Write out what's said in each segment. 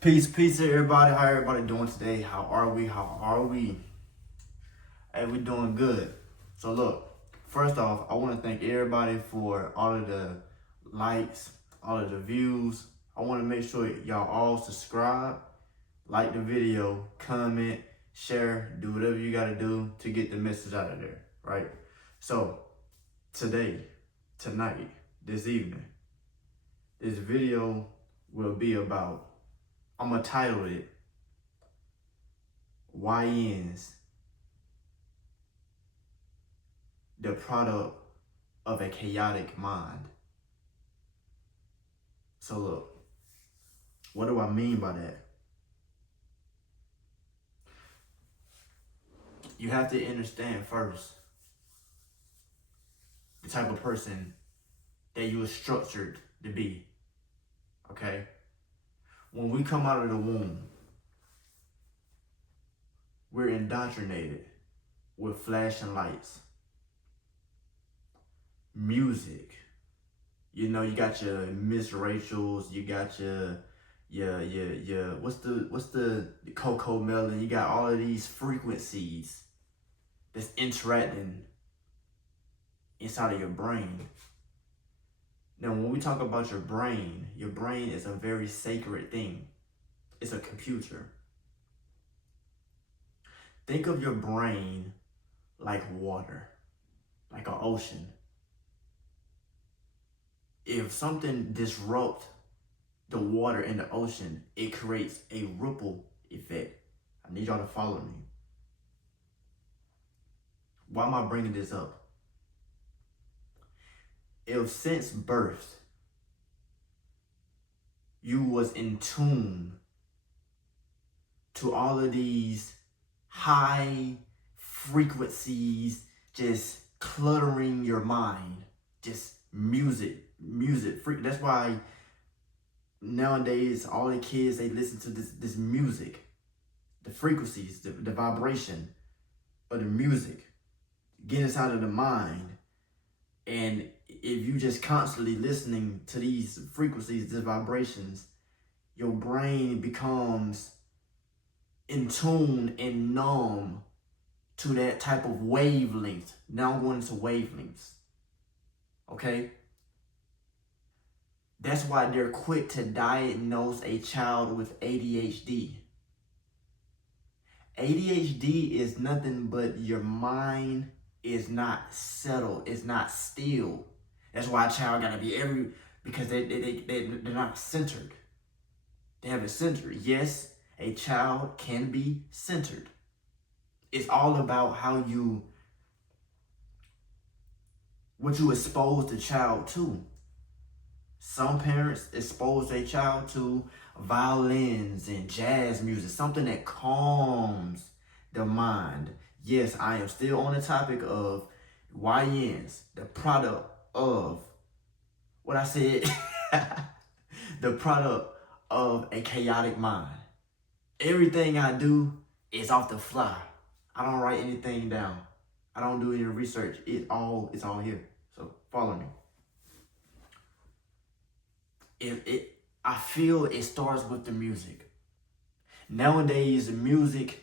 Peace, everybody. How everybody doing today? How are we? Hey, we doing good. So look, first off, I want to thank everybody for all of the likes, all of the views. I want to make sure y'all all subscribe, like the video, comment, share, do whatever you got to do to get the message out of there, right? So today, tonight, this evening, this video will be about, I'm going to title it, YNs, the product of a chaotic mind. So look, what do I mean by that? You have to understand first the type of person that you are structured to be, okay? When we come out of the womb, we're indoctrinated with flashing lights, music. You know, you got your Miss Rachel's, you got your what's the Coco Melon. You got all of these frequencies that's interacting inside of your brain. Now, when we talk about your brain is a very sacred thing. It's a computer. Think of your brain like water, like an ocean. If something disrupts the water in the ocean, it creates a ripple effect. I need y'all to follow me. Why am I bringing this up? If since birth you was in tune to all of these high frequencies just cluttering your mind, just music, that's why nowadays all the kids, they listen to this music, the frequencies, the vibration of the music, get inside of the mind. And if you just constantly listening to these frequencies, these vibrations, your brain becomes in tune and numb to that type of wavelength. Now I'm going into wavelengths. Okay? That's why they're quick to diagnose a child with ADHD. ADHD is nothing but your mind is not settled, it's not still. That's why a child gotta be because they're not centered. They haven't centered. Yes, a child can be centered. It's all about what you expose the child to. Some parents expose their child to violins and jazz music, something that calms the mind. Yes, I am still on the topic of YNs, the product of what I said, the product of a chaotic mind. Everything I do is off the fly. I don't write anything down. I don't do any research. It's all here. So follow me. I feel it starts with the music. Nowadays, the music,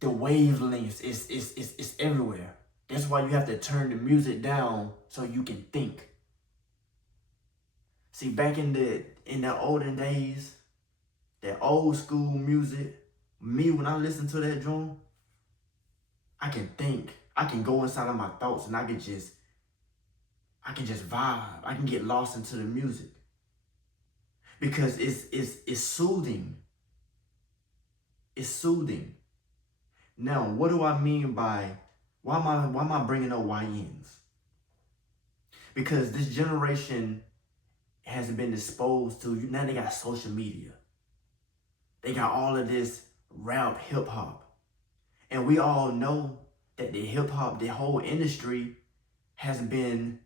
the wavelengths is everywhere. That's why you have to turn the music down so you can think. See, back in the olden days, that old school music, when I listen to that drum, I can think. I can go inside of my thoughts and I can just vibe. I can get lost into the music because it's soothing. It's soothing. Now, what do I mean by why am I bringing up YNs? Because this generation has been exposed to, now they got social media. They got all of this rap, hip hop, and we all know that the hip hop, the whole industry, has been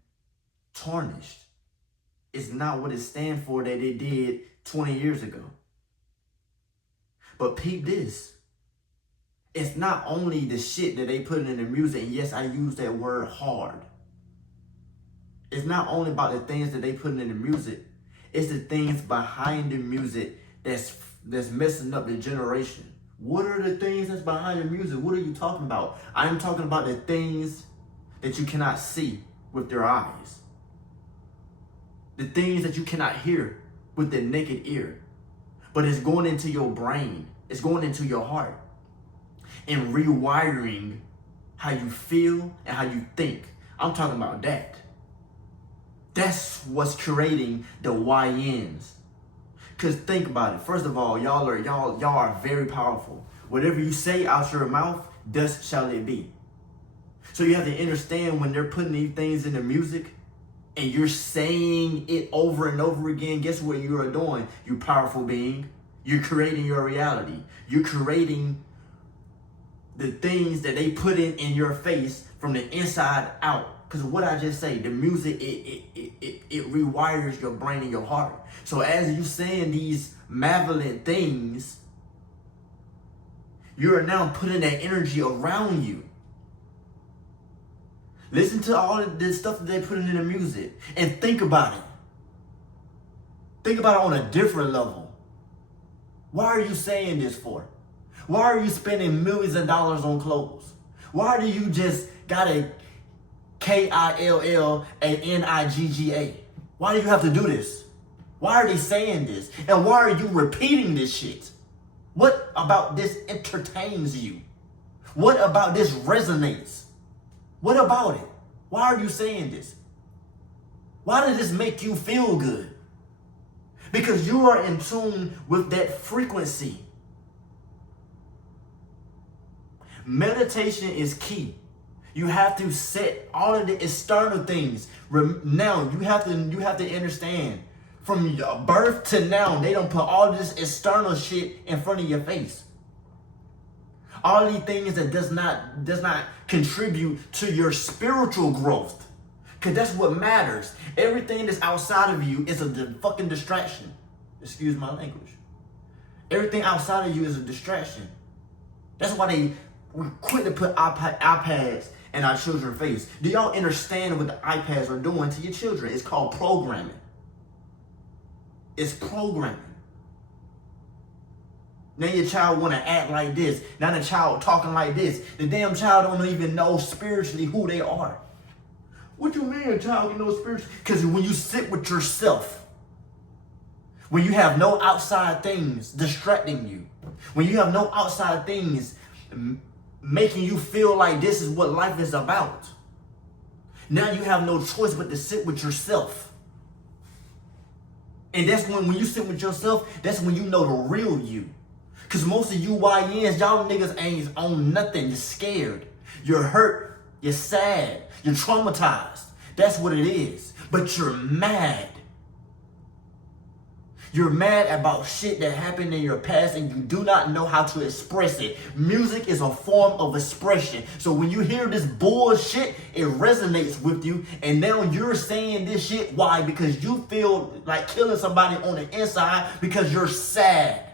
tarnished. It's not what it stands for that it did 20 years ago. But peep this. It's not only the shit that they put in the music, and yes, I use that word hard. It's not only about the things that they put in the music. It's the things behind the music that's messing up the generation. What are the things that's behind the music? What are you talking about? I'm talking about the things that you cannot see with your eyes. The things that you cannot hear with the naked ear. But it's going into your brain. It's going into your heart. And rewiring how you feel and how you think. I'm talking about that. That's what's creating the YNs. Cause think about it. First of all, y'all are very powerful. Whatever you say out your mouth, thus shall it be. So you have to understand when they're putting these things in the music and you're saying it over and over again, guess what you are doing, you powerful being? You're creating your reality. You're creating the things that they put in your face from the inside out. Because what I just say, the music, it rewires your brain and your heart. So as you saying these malevolent things, you are now putting that energy around you. Listen to all of this stuff that they put in the music and think about it. Think about it on a different level. Why are you saying this for? Why are you spending millions of dollars on clothes? Why do you just got a KILLANIGGA? Why do you have to do this? Why are they saying this? And why are you repeating this shit? What about this entertains you? What about this resonates? What about it? Why are you saying this? Why does this make you feel good? Because you are in tune with that frequency. Meditation is key. You have to set all of the external things. Now you have to understand, from your birth to now, they don't put all this external shit in front of your face. All these things that does not contribute to your spiritual growth. Because that's what matters. Everything that's outside of you is a fucking distraction. Excuse my language. Everything outside of you is a distraction. That's why we quit to put iPads in our children's face. Do y'all understand what the iPads are doing to your children? It's called programming. It's programming. Now your child want to act like this. Now the child talking like this. The damn child don't even know spiritually who they are. What you mean a child can know spiritually? Because when you sit with yourself, when you have no outside things distracting you, when you have no outside things making you feel like this is what life is about, now you have no choice but to sit with yourself. And that's when you sit with yourself, that's when you know the real you. Because most of you YNs, y'all niggas ain't on nothing. You're scared. You're hurt. You're sad. You're traumatized. That's what it is. But you're mad. You're mad about shit that happened in your past and you do not know how to express it. Music is a form of expression. So when you hear this bullshit, it resonates with you. And now you're saying this shit. Why? Because you feel like killing somebody on the inside because you're sad.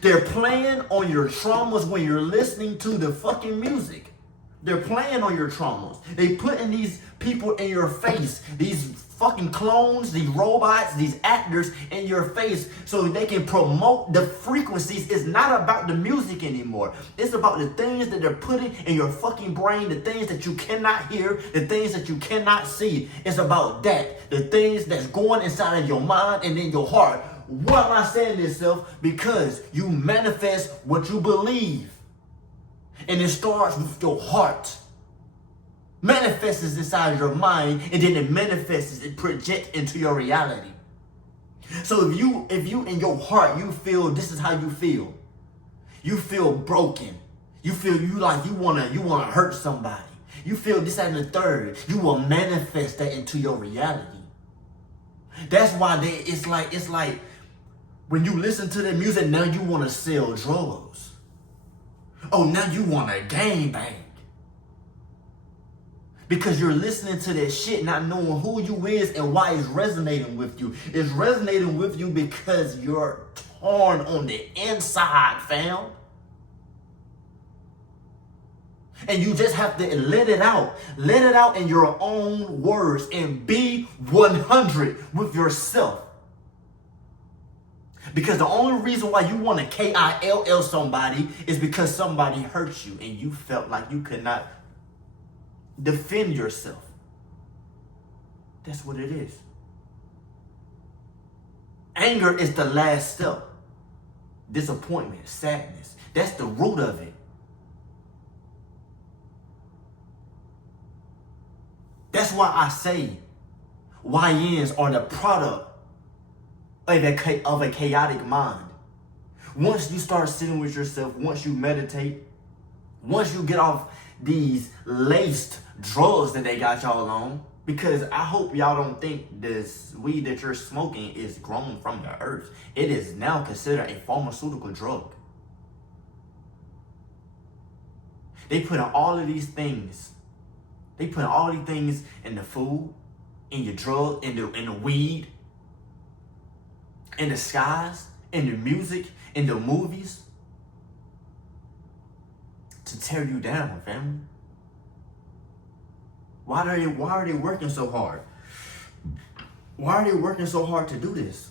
They're playing on your traumas when you're listening to the fucking music. They're playing on your traumas. They putting these people in your face, these fucking clones, these robots, these actors in your face so they can promote the frequencies. It's not about the music anymore. It's about the things that they're putting in your fucking brain, the things that you cannot hear, the things that you cannot see. It's about that, the things that's going inside of your mind and in your heart. Why am I saying this, self? Because you manifest what you believe. And it starts with your heart. Manifests inside your mind, and then it manifests, it projects into your reality. So if you in your heart, you feel this is how you feel. You feel broken. You feel you wanna hurt somebody. You feel this, that, and the third. You will manifest that into your reality. That's why it's like when you listen to the music, now you want to sell drugs. Oh, now you want to gangbang. Because you're listening to that shit, not knowing who you is and why it's resonating with you. It's resonating with you because you're torn on the inside, fam. And you just have to let it out. Let it out in your own words and be 100 with yourself. Because the only reason why you want to kill somebody is because somebody hurt you and you felt like you could not defend yourself. That's what it is. Anger is the last step. Disappointment, sadness. That's the root of it. That's why I say YNs are the product of a chaotic mind. Once you start sitting with yourself, once you meditate, once you get off these laced drugs that they got y'all on, because I hope y'all don't think this weed that you're smoking is grown from the earth. It is now considered a pharmaceutical drug. They put in all of these things. They put all these things in the food, in your drug, in the weed, in the skies, in the music, in the movies, to tear you down, family. Why are they working so hard? Why are they working so hard to do this?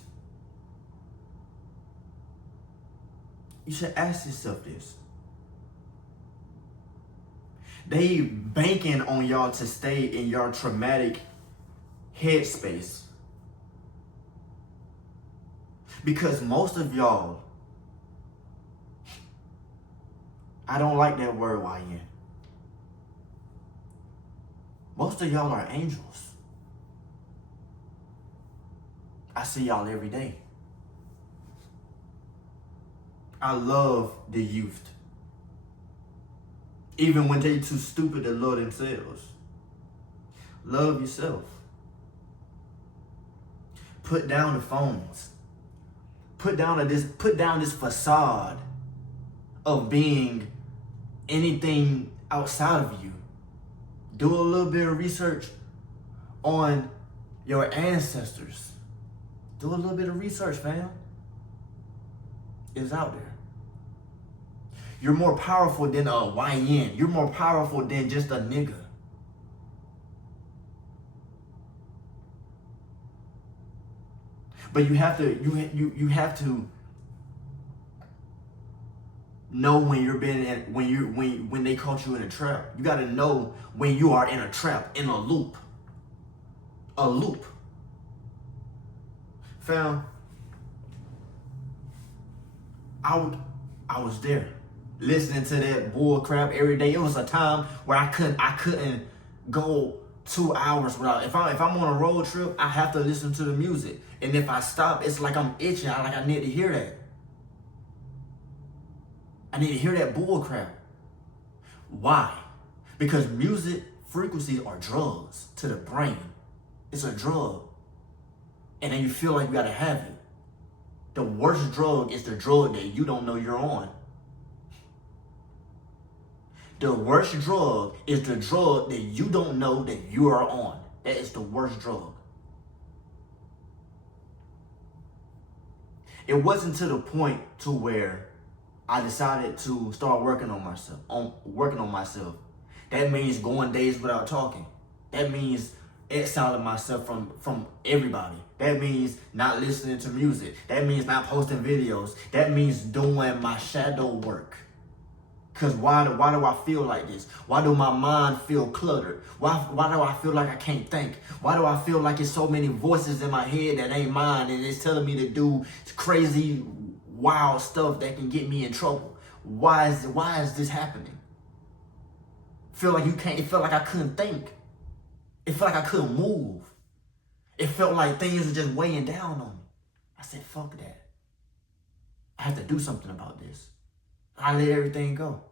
You should ask yourself this. They banking on y'all to stay in your traumatic headspace. Because most of y'all, I don't like that word YN. Most of y'all are angels. I see y'all every day. I love the youth. Even when they too stupid to love themselves. Love yourself. Put down the phones. Put down this facade of being anything outside of you. Do a little bit of research on your ancestors. Do a little bit of research, fam. It's out there. You're more powerful than a YN. You're more powerful than just a nigga. But you have to know when you're when they caught you in a trap. You got to know when you are in a trap, in a loop. A loop. Fam, I was there, listening to that bull crap every day. It was a time where I couldn't go 2 hours without. If I'm on a road trip, I have to listen to the music. And if I stop, it's like I'm itching. I need to hear that. I need to hear that bull crap. Why? Because music frequencies are drugs to the brain. It's a drug. And then you feel like you gotta have it. The worst drug is the drug that you don't know you're on. The worst drug is the drug that you don't know that you are on. That is the worst drug. It wasn't to the point to where I decided to start working on myself. That means going days without talking. That means exiling myself from everybody. That means not listening to music. That means not posting videos. That means doing my shadow work. Because why do I feel like this? Why do my mind feel cluttered? Why do I feel like I can't think? Why do I feel like it's so many voices in my head that ain't mine and it's telling me to do crazy, wild stuff that can get me in trouble? Why is this happening? It felt like I couldn't think. It felt like I couldn't move. It felt like things were just weighing down on me. I said, fuck that. I have to do something about this. I let everything go.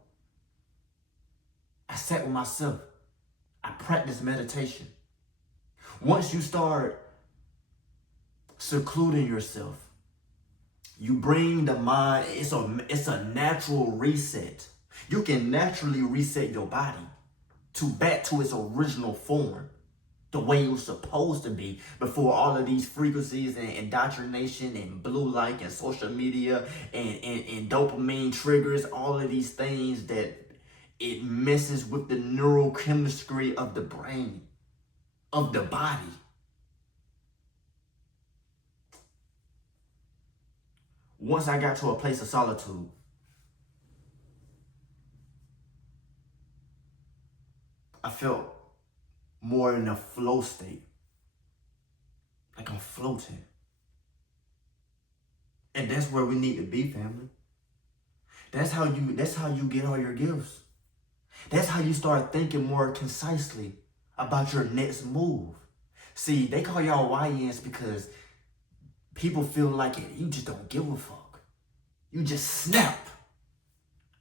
I sat with myself. I practiced meditation. Once you start secluding yourself, you bring the mind, it's a natural reset. You can naturally reset your body back to its original form, the way it was supposed to be before all of these frequencies and indoctrination and blue light and social media and dopamine triggers, all of these things that it messes with the neurochemistry of the brain, of the body. Once I got to a place of solitude, I felt more in a flow state. Like I'm floating. And that's where we need to be, family. That's how you get all your gifts. That's how you start thinking more concisely about your next move. See, they call y'all YNs because people feel like it. You just don't give a fuck. You just snap.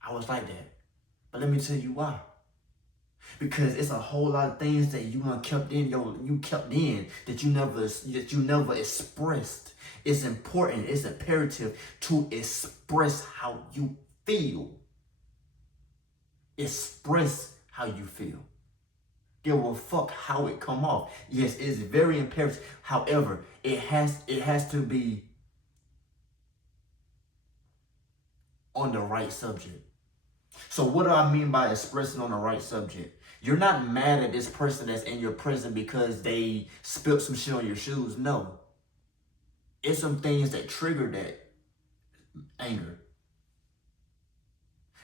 I was like that. But let me tell you why. Because it's a whole lot of things that you kept in that you never expressed. It's important, it's imperative to express how you feel. Express how you feel. Give a fuck how it come off. Yes, it's very imperative. However, it has to be on the right subject. So what do I mean by expressing on the right subject? You're not mad at this person that's in your prison because they spilled some shit on your shoes. No. It's some things that trigger that anger.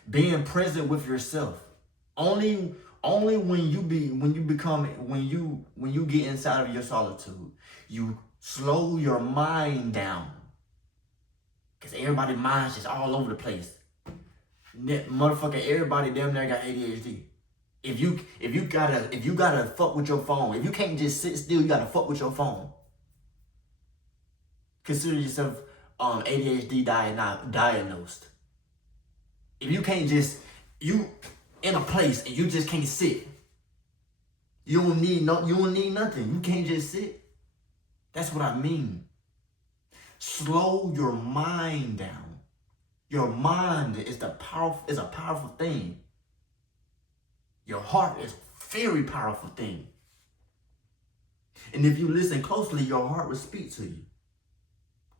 Being present with yourself. Only when you get inside of your solitude, you slow your mind down. Because everybody's mind's just all over the place. Motherfucker, everybody damn near got ADHD. If you gotta fuck with your phone, if you can't just sit still, you gotta fuck with your phone. Consider yourself ADHD diagnosed. If you can't you in a place and you just can't sit, you don't need nothing. You can't just sit. That's what I mean. Slow your mind down. Your mind is a powerful thing. Your heart is a very powerful thing. And if you listen closely, your heart will speak to you.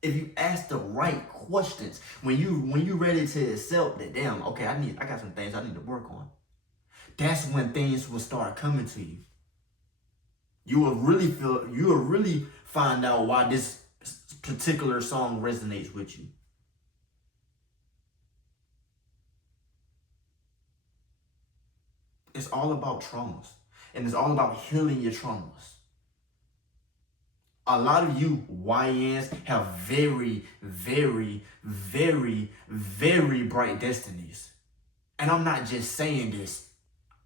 If you ask the right questions, when you ready to accept that, damn, okay, I got some things I need to work on. That's when things will start coming to you. You will really find out why this particular song resonates with you. It's all about traumas, and it's all about healing your traumas. A lot of you YNs have very, very, very, very bright destinies. And I'm not just saying this.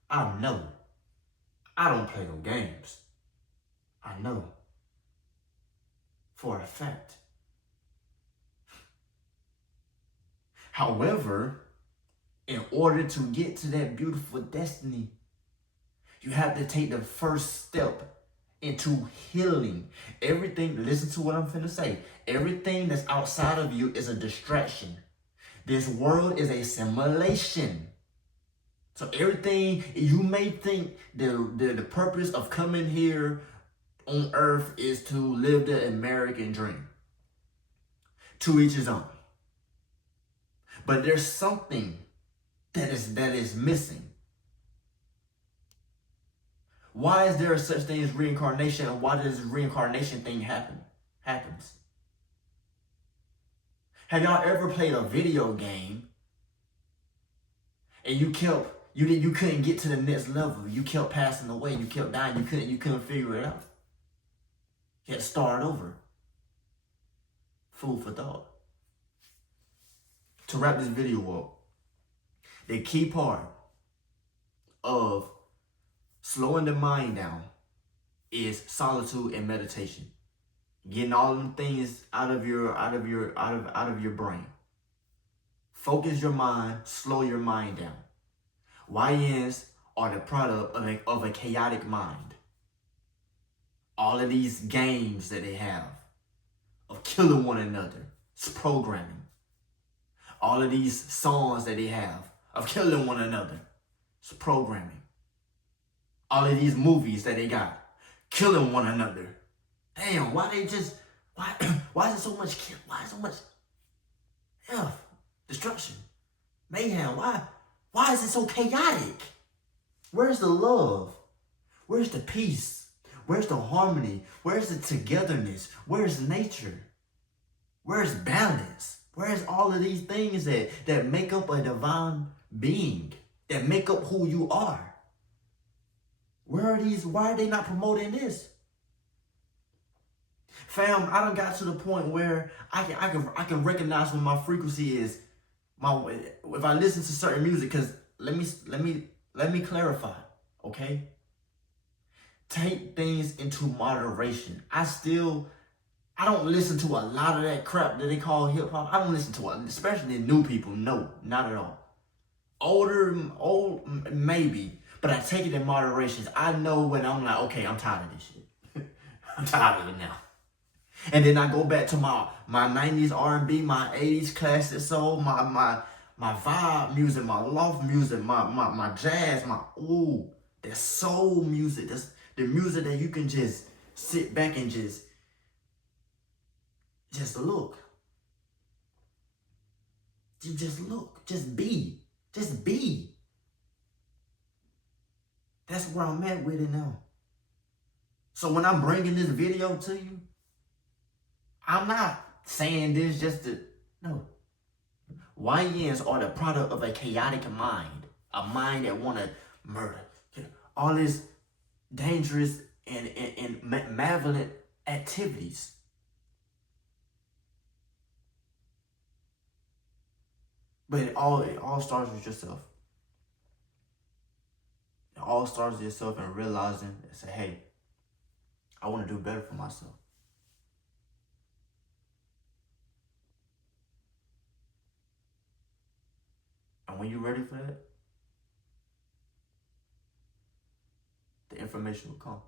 I know. I don't play no games. I know. For a fact. However, in order to get to that beautiful destiny, you have to take the first step into healing. Everything, listen to what I'm finna say. Everything that's outside of you is a distraction. This world is a simulation. So everything, you may think the purpose of coming here on earth is to live the American dream. To each his own. But there's something that is missing. Why is there such thing as reincarnation, and why does this reincarnation thing happens? Have y'all ever played a video game and you couldn't get to the next level? You kept passing away, you kept dying, you couldn't figure it out. You had to start over. Food for thought. To wrap this video up, the key part of slowing the mind down is solitude and meditation. Getting all them things out of your brain. Focus your mind, slow your mind down. YNs are the product of a chaotic mind. All of these games that they have of killing one another, it's programming. All of these songs that they have of killing one another, it's programming. All of these movies that they got, killing one another. Damn, why is it so much kill? Why so much destruction? Mayhem, why Why is it so chaotic? Where's the love? Where's the peace? Where's the harmony? Where's the togetherness? Where's nature? Where's balance? Where's all of these things that make up a divine being, that make up who you are? Where are these? Why are they not promoting this? Fam, I done got to the point where I can recognize when my frequency is if I listen to certain music. Cause let me clarify, okay? Take things into moderation. I don't listen to a lot of that crap that they call hip hop. I don't listen to it, especially new people. No, not at all. Old maybe, but I take it in moderation. I know when I'm like, okay, I'm tired of this shit. I'm tired of it now. And then I go back to my 90s R&B, my 80s classic soul, my vibe music, my loft music, my jazz, that soul music. That's the music that you can just sit back and just look. Just look. Just be. Just be. That's where I'm at with it now. So when I'm bringing this video to you, I'm not saying this just to, no. YNs are the product of a chaotic mind. A mind that want to murder. All this dangerous and malevolent activities. But it all starts with yourself. It all starts with yourself and realizing and say, hey, I want to do better for myself. And when you're ready for that, the information will come.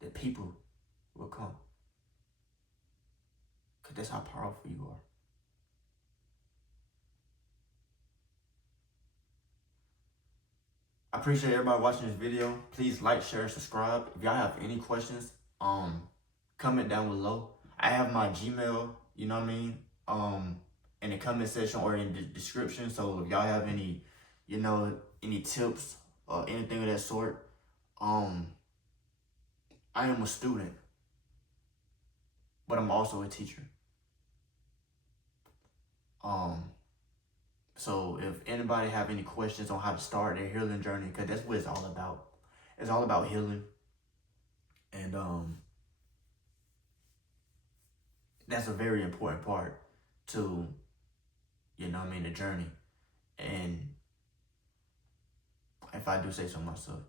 The people will come. Because that's how powerful you are. I appreciate everybody watching this video. Please like, share, subscribe. If y'all have any questions, comment down below. I have my Gmail, you know what I mean? In the comment section or in the description. So if y'all have any, any tips or anything of that sort, I am a student, but I'm also a teacher. So if anybody have any questions on how to start their healing journey, because that's what it's all about. It's all about healing. And that's a very important part to, the journey. And if I do say so myself,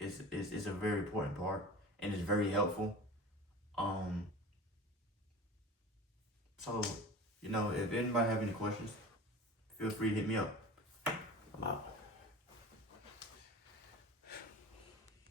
it's a very important part and it's very helpful. So, if anybody have any questions, feel free to hit me up. I'm out.